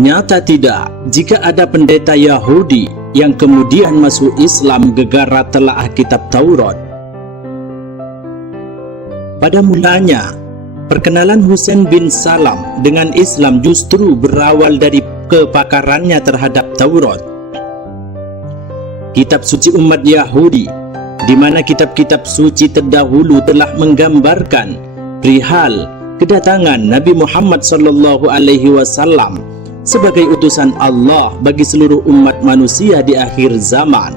Nyata tidak, jika ada pendeta Yahudi yang kemudian masuk Islam gegara telaah kitab Taurat. Pada mulanya, perkenalan Husain bin Salam dengan Islam justru berawal dari kepakarannya terhadap Taurat, kitab suci umat Yahudi, di mana kitab-kitab suci terdahulu telah menggambarkan perihal kedatangan Nabi Muhammad SAW sebagai utusan Allah bagi seluruh umat manusia di akhir zaman.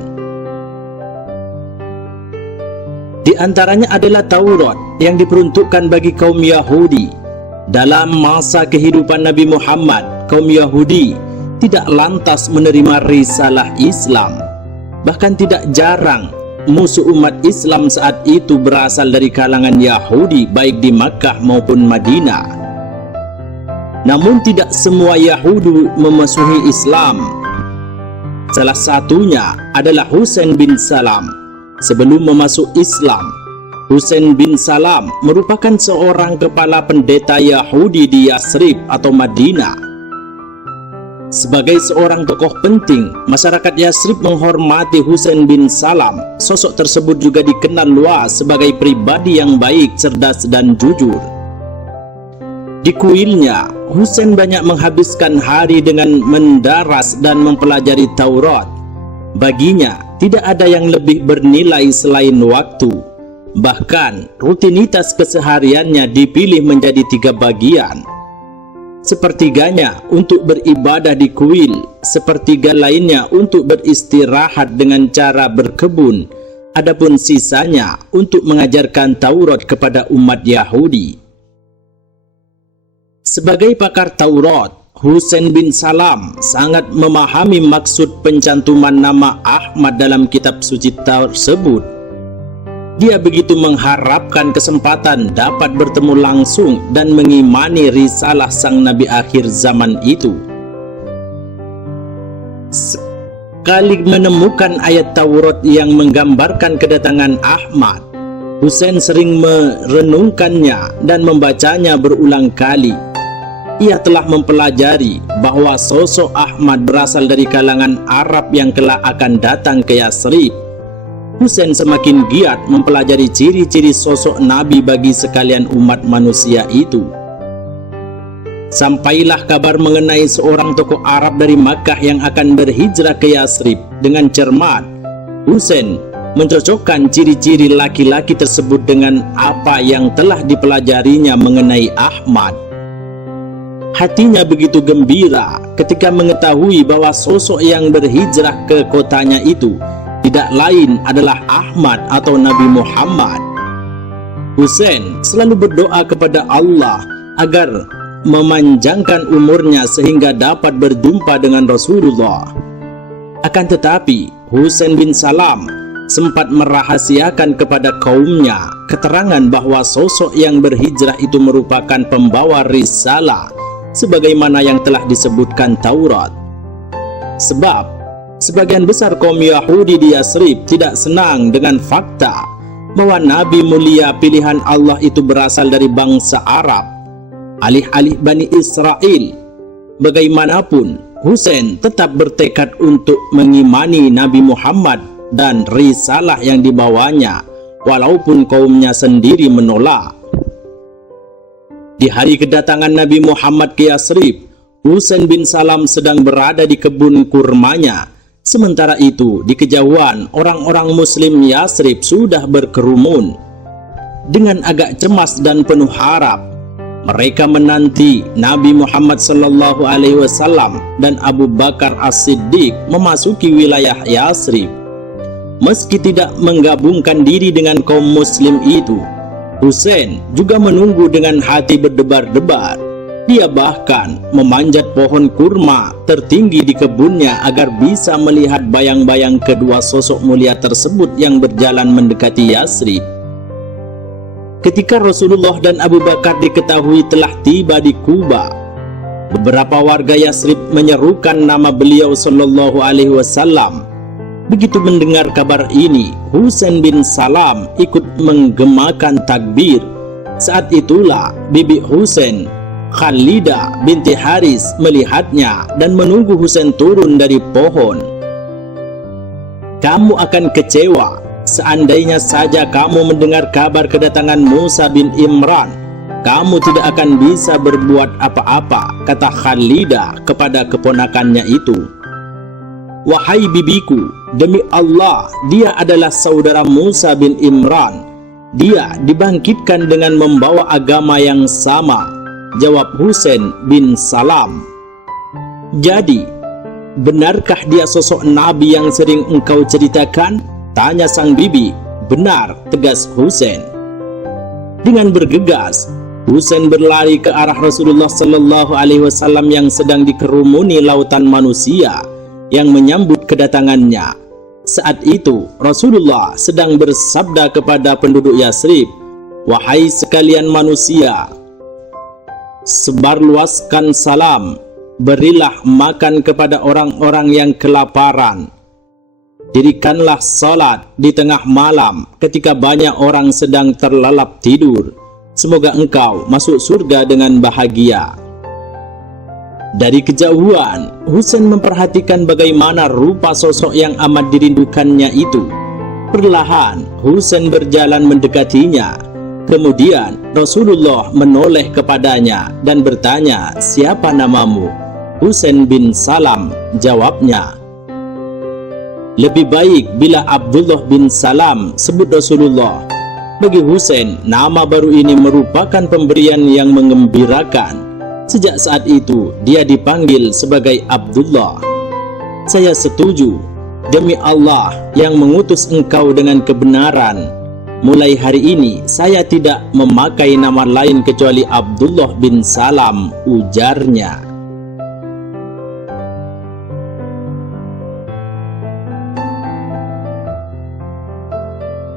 Di antaranya adalah Taurat yang diperuntukkan bagi kaum Yahudi. Dalam masa kehidupan Nabi Muhammad, kaum Yahudi tidak lantas menerima risalah Islam. Bahkan tidak jarang musuh umat Islam saat itu berasal dari kalangan Yahudi baik di Makkah maupun Madinah. Namun tidak semua Yahudi memasuki Islam. Salah satunya adalah Husain bin Salam. Sebelum memasuk Islam, Husain bin Salam merupakan seorang kepala pendeta Yahudi di Yathrib atau Madinah. Sebagai seorang tokoh penting, masyarakat Yathrib menghormati Husain bin Salam. Sosok tersebut juga dikenal luas sebagai pribadi yang baik, cerdas, dan jujur. Di kuilnya, Husain banyak menghabiskan hari dengan mendaras dan mempelajari Taurat. Baginya, tidak ada yang lebih bernilai selain waktu. Bahkan, rutinitas kesehariannya dipilih menjadi 3 bagian. Sepertiganya untuk beribadah di kuil, sepertiga lainnya untuk beristirahat dengan cara berkebun, adapun sisanya untuk mengajarkan Taurat kepada umat Yahudi. Sebagai pakar Taurat, Husain bin Salam sangat memahami maksud pencantuman nama Ahmad dalam kitab suci tersebut. Dia begitu mengharapkan kesempatan dapat bertemu langsung dan mengimani risalah sang Nabi akhir zaman itu. Sekali menemukan ayat Taurat yang menggambarkan kedatangan Ahmad, Husain sering merenungkannya dan membacanya berulang kali. Ia telah mempelajari bahwa sosok Ahmad berasal dari kalangan Arab yang kelak akan datang ke Yathrib. Husain semakin giat mempelajari ciri-ciri sosok Nabi bagi sekalian umat manusia itu. Sampailah kabar mengenai seorang tokoh Arab dari Makkah yang akan berhijrah ke Yathrib. Dengan cermat, Husain mencocokkan ciri-ciri laki-laki tersebut dengan apa yang telah dipelajarinya mengenai Ahmad. Hatinya begitu gembira ketika mengetahui bahwa sosok yang berhijrah ke kotanya itu tidak lain adalah Ahmad atau Nabi Muhammad. Husain selalu berdoa kepada Allah agar memanjangkan umurnya sehingga dapat berjumpa dengan Rasulullah. Akan tetapi, Husain bin Salam sempat merahasiakan kepada kaumnya keterangan bahwa sosok yang berhijrah itu merupakan pembawa risalah sebagaimana yang telah disebutkan Taurat. Sebab sebagian besar kaum Yahudi di Yathrib tidak senang dengan fakta bahwa Nabi mulia pilihan Allah itu berasal dari bangsa Arab, alih-alih Bani Israel. Bagaimanapun, Husain tetap bertekad untuk mengimani Nabi Muhammad dan risalah yang dibawanya, walaupun kaumnya sendiri menolak. Di hari kedatangan Nabi Muhammad ke Yathrib, Husain bin Salam sedang berada di kebun kurmanya. Sementara itu, di kejauhan, orang-orang Muslim Yathrib sudah berkerumun. Dengan agak cemas dan penuh harap, mereka menanti Nabi Muhammad SAW dan Abu Bakar As-Siddiq memasuki wilayah Yathrib. Meski tidak menggabungkan diri dengan kaum Muslim itu, Husain juga menunggu dengan hati berdebar-debar. Dia bahkan memanjat pohon kurma tertinggi di kebunnya agar bisa melihat bayang-bayang kedua sosok mulia tersebut yang berjalan mendekati Yathrib. Ketika Rasulullah dan Abu Bakar diketahui telah tiba di Kuba, beberapa warga Yathrib menyerukan nama beliau Shallallahu Alaihi Wasallam. Begitu mendengar kabar ini, Husain bin Salam ikut menggemakan takbir. Saat itulah bibi Husain, Khalidah binti Haris melihatnya dan menunggu Husain turun dari pohon. Kamu akan kecewa seandainya saja kamu mendengar kabar kedatangan Musa bin Imran. Kamu tidak akan bisa berbuat apa-apa, kata Khalidah kepada keponakannya itu. Wahai bibiku, demi Allah, dia adalah saudara Musa bin Imran. Dia dibangkitkan dengan membawa agama yang sama, jawab Husain bin Salam. Jadi, benarkah dia sosok Nabi yang sering engkau ceritakan? Tanya sang bibi. Benar, tegas Husain. Dengan bergegas, Husain berlari ke arah Rasulullah Sallallahu Alaihi Wasallam yang sedang dikerumuni lautan manusia yang menyambut kedatangannya. Saat itu Rasulullah sedang bersabda kepada penduduk Yasrib, wahai sekalian manusia, sebarluaskan salam, berilah makan kepada orang-orang yang kelaparan, dirikanlah salat di tengah malam ketika banyak orang sedang terlelap tidur. Semoga engkau masuk surga dengan bahagia. Dari kejauhan, Husain memperhatikan bagaimana rupa sosok yang amat dirindukannya itu. Perlahan, Husain berjalan mendekatinya. Kemudian, Rasulullah menoleh kepadanya dan bertanya, siapa namamu? Husain bin Salam, jawabnya. Lebih baik bila Abdullah bin Salam, sebut Rasulullah. Bagi Husain, nama baru ini merupakan pemberian yang menggembirakan. Sejak saat itu, dia dipanggil sebagai Abdullah. Saya setuju, demi Allah yang mengutus engkau dengan kebenaran. Mulai hari ini, saya tidak memakai nama lain kecuali Abdullah bin Salam, ujarnya.